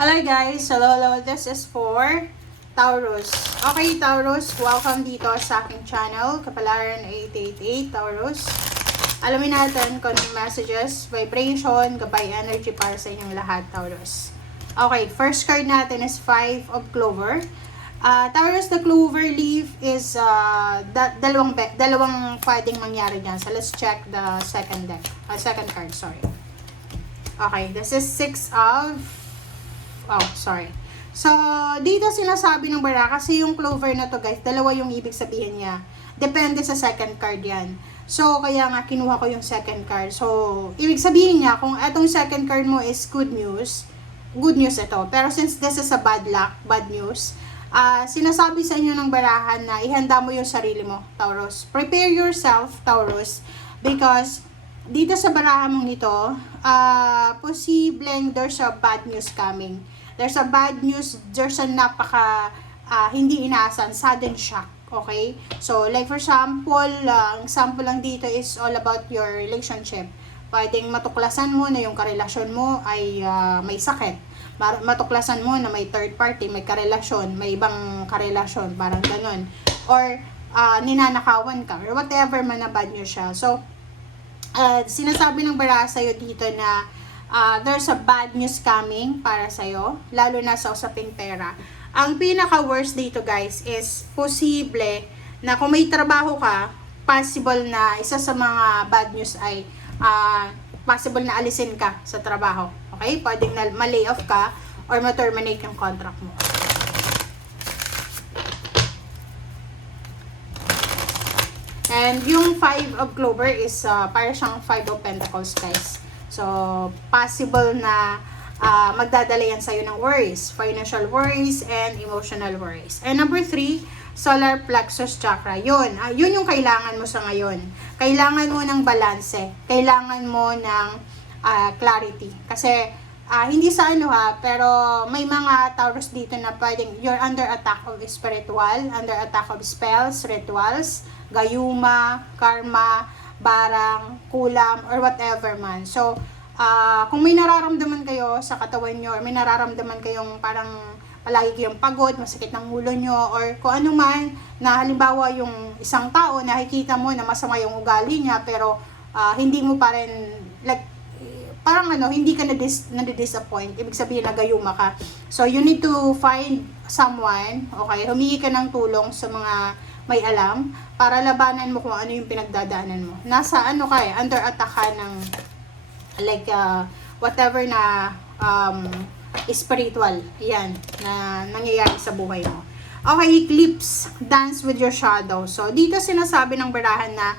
Hello guys, hello. This is for Taurus. Okay Taurus, welcome dito sa aking channel, Kapalaran 888 Taurus. Alamin natin kung anong messages, vibration, gabay energy para sa inyong lahat Taurus. Okay, first card natin is 5 of Clover. Taurus, the clover leaf is dalawang pwedeng mangyari dyan. So let's check the second second card, sorry. Okay, this is 6 of So, dito sinasabi ng bara, kasi yung clover na to guys, dalawa yung ibig sabihin niya. Depende sa second card yan. So, kaya nga kinuha ko yung second card. So, ibig sabihin niya, kung etong second card mo is good news ito. Pero since this is a bad luck, bad news, sinasabi sa inyo ng barahan na ihanda mo yung sarili mo, Taurus. Prepare yourself, Taurus, because dito sa barahan mong ito, posibleng there's a bad news coming. There's a bad news, there's a hindi inaasahan, sudden shock, okay? So, like for example, example lang dito is all about your relationship. Pwedeng matuklasan mo na yung karelasyon mo ay may sakit. Matuklasan mo na may third party, may karelasyon, may ibang karelasyon, parang ganun. Or, ninanakawan ka, or whatever man na bad news siya. So, sinasabi ng bara sa'yo dito na there's a bad news coming para sa'yo, lalo na sa usaping pera. Ang pinaka-worst dito guys is posible na kung may trabaho ka, possible na isa sa mga bad news ay possible na alisin ka sa trabaho. Okay? Pwedeng na ma-lay off ka or ma-terminate yung contract mo. And yung 5 of Clover is para siyang 5 of Pentacles guys. So, possible na magdadala yan sa'yo ng worries, financial worries, and emotional worries. And number 3, solar plexus chakra. Yun yung kailangan mo sa ngayon. Kailangan mo ng balanse. Kailangan mo ng clarity. Kasi, hindi sa pero may mga Taurus dito na pwedeng you're under attack of spiritual, under attack of spells, rituals, gayuma, karma, barang, kulam, or whatever man. So, kung may nararamdaman kayo sa katawan nyo, or may nararamdaman kayong parang palagi kayong pagod, masakit ng ulo nyo, or kung ano man, na halimbawa yung isang tao, nakikita mo na masama yung ugali niya, pero hindi mo pa rin, like, parang hindi ka na-disappoint, ibig sabihin na gayuma ka. So, you need to find someone, okay, humingi ka ng tulong sa mga may alam, para labanan mo kung ano yung pinagdadaanan mo. Nasa under attack ka ng like whatever na spiritual, yan, na nangyayari sa buhay mo. Okay, eclipse, dance with your shadow. So, dito sinasabi ng barahan na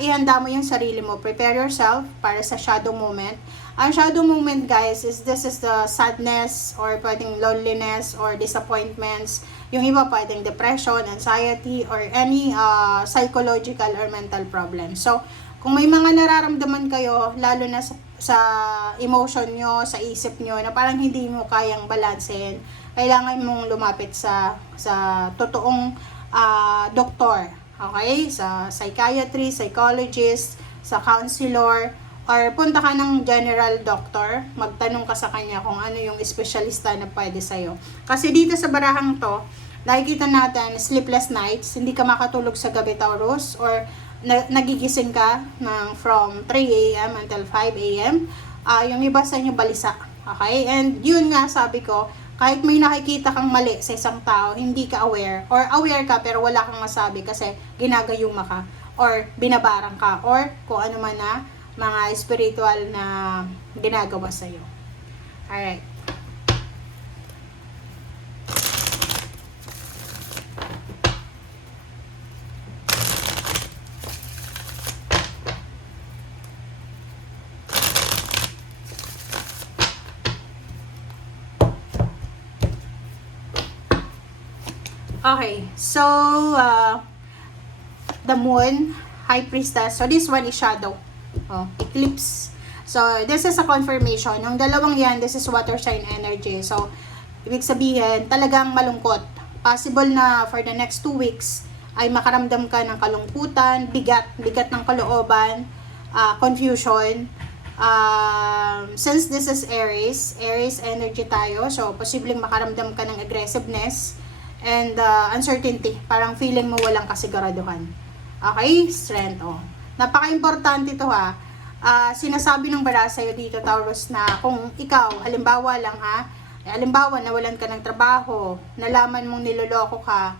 ihanda mo yung sarili mo, prepare yourself para sa shadow moment. Ang shadow moment guys this is the sadness or pwedeng loneliness or disappointments. Yung iba pwedeng depression, anxiety, or any psychological or mental problem. So, kung may mga nararamdaman kayo, lalo na sa emotion nyo, sa isip nyo, na parang hindi mo kayang balansehin, kailangan mong lumapit sa totoong doktor. Okay? Sa psychiatry, psychologist, sa counselor, or punta ka ng general doctor, magtanong ka sa kanya kung ano yung espesyalista na pwede sa'yo. Kasi dito sa barahang to, nakikita natin sleepless nights, hindi ka makatulog sa gabi Taurus, or nagigising ka from 3 a.m. until 5 a.m. Yung iba sa inyo balisa. Okay? And yun nga sabi ko, kahit may nakikita kang mali sa isang tao, hindi ka aware, or aware ka pero wala kang masabi kasi ginagayuma ka, or binabarang ka, or kung ano man na mga spiritual na ginagawa sa'yo. Alright. Okay, so the moon, high priestess. So this one is shadow. Eclipse. So this is a confirmation. Yung dalawang yan, this is water sign energy. So ibig sabihin, talagang malungkot. Possible na for the next 2 weeks ay makaramdam ka ng kalungkutan, bigat ng kalooban, confusion, Since this is Aries energy tayo, so posibleng makaramdam ka ng aggressiveness and uncertainty. Parang feeling mo walang kasiguraduhan. Okay? Strength, oh. Napaka-importante to ha. Sinasabi ng bara sa'yo dito, Taurus, na kung ikaw, halimbawa lang ha, halimbawa nawalan ka ng trabaho, nalaman mong niloloko ka,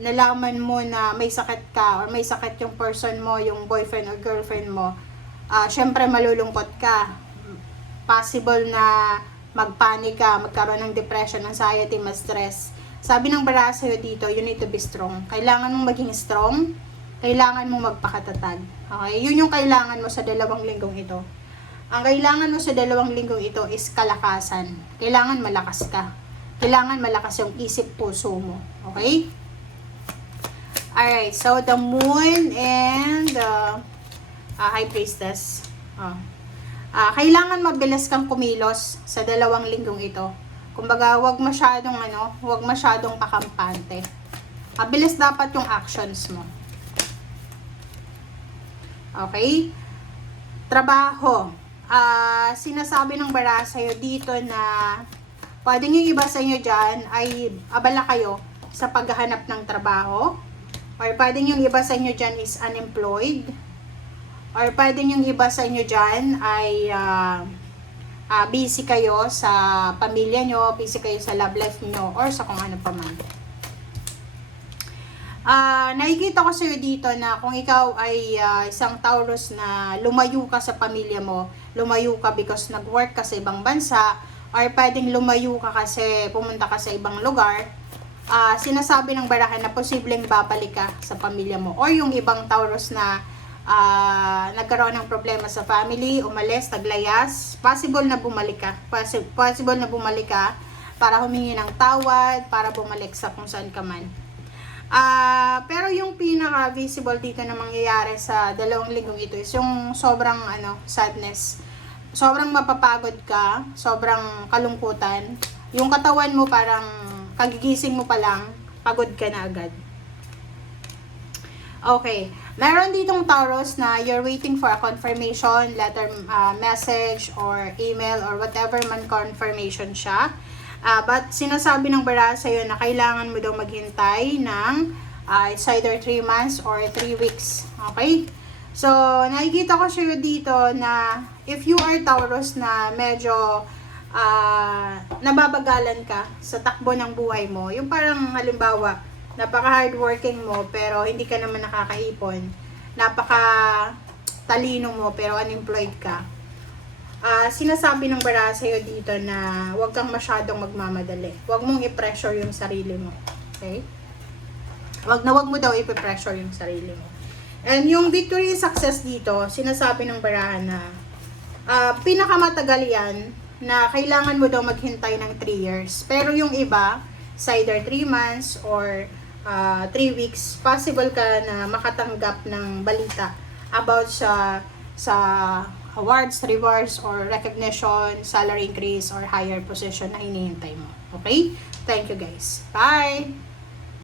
nalaman mo na may sakit ka or may sakit yung person mo, yung boyfriend or girlfriend mo, syempre malulungkot ka. Possible na magpanik ka, magkaroon ng depression, anxiety, ma-stress. Sabi ng bara sa'yo dito, you need to be strong. Kailangan mong maging strong, kailangan mong magpakatatag. Okay? Yun yung kailangan mo sa 2 linggong ito. Ang kailangan mo sa 2 linggong ito is kalakasan. Kailangan malakas ka. Kailangan malakas yung isip, puso mo. Okay? Alright, so the moon and High Priestess. Kailangan mabilis kang kumilos sa 2 linggong ito. Kumbaga, wag masyadong pakampante. Mabilis dapat yung actions mo. Okay? Trabaho. Sinasabi ng bara sa'yo dito na pwedeng yung iba sa inyo dyan ay abala kayo sa paghahanap ng trabaho. Or pwedeng yung iba sa inyo dyan is unemployed. Or pwedeng yung iba sa inyo dyan ay busy kayo sa pamilya nyo, busy kayo sa love life nyo, or sa kung ano pa man. Nakikita ko sa'yo dito na kung ikaw ay isang Taurus na lumayo ka sa pamilya mo, lumayo ka because nag-work ka sa ibang bansa, or pwedeng lumayo ka kasi pumunta ka sa ibang lugar, sinasabi ng barahan na posibleng babalik ka sa pamilya mo. Or yung ibang Taurus na nagkaroon ng problema sa family, umalis, naglayas, possible na bumalik ka. Possible na bumalik ka para humingi ng tawad, para bumalik sa kung saan ka man. Pero yung pinaka-visible dito na mangyayari sa 2 linggong ito is yung sobrang sadness. Sobrang mapapagod ka, sobrang kalungkutan. Yung katawan mo parang kagigising mo pa lang, pagod ka na agad. Okay. Meron ditong Taurus na you're waiting for a confirmation, letter, message, or email, or whatever man confirmation siya. But sinasabi ng bara sa'yo na kailangan mo daw maghintay ng it's either 3 months or 3 weeks. Okay? So, nakikita ko sa'yo dito na if you are Taurus na medyo nababagalan ka sa takbo ng buhay mo, yung parang halimbawa, napaka-hardworking mo pero hindi ka naman nakakaipon, napaka-talino mo pero unemployed ka, sinasabi ng bara sa'yo dito na huwag kang masyadong magmamadali. Huwag mong i-pressure yung sarili mo. Okay? Huwag mo daw i-pressure yung sarili mo. And yung victory success dito, sinasabi ng barahan na pinakamatagal yan na kailangan mo daw maghintay ng 3 years. Pero yung iba, sa either 3 months or 3 weeks, possible ka na makatanggap ng balita about sa awards, rewards, or recognition, salary increase, or higher position na hinihintay mo. Okay? Thank you guys. Bye!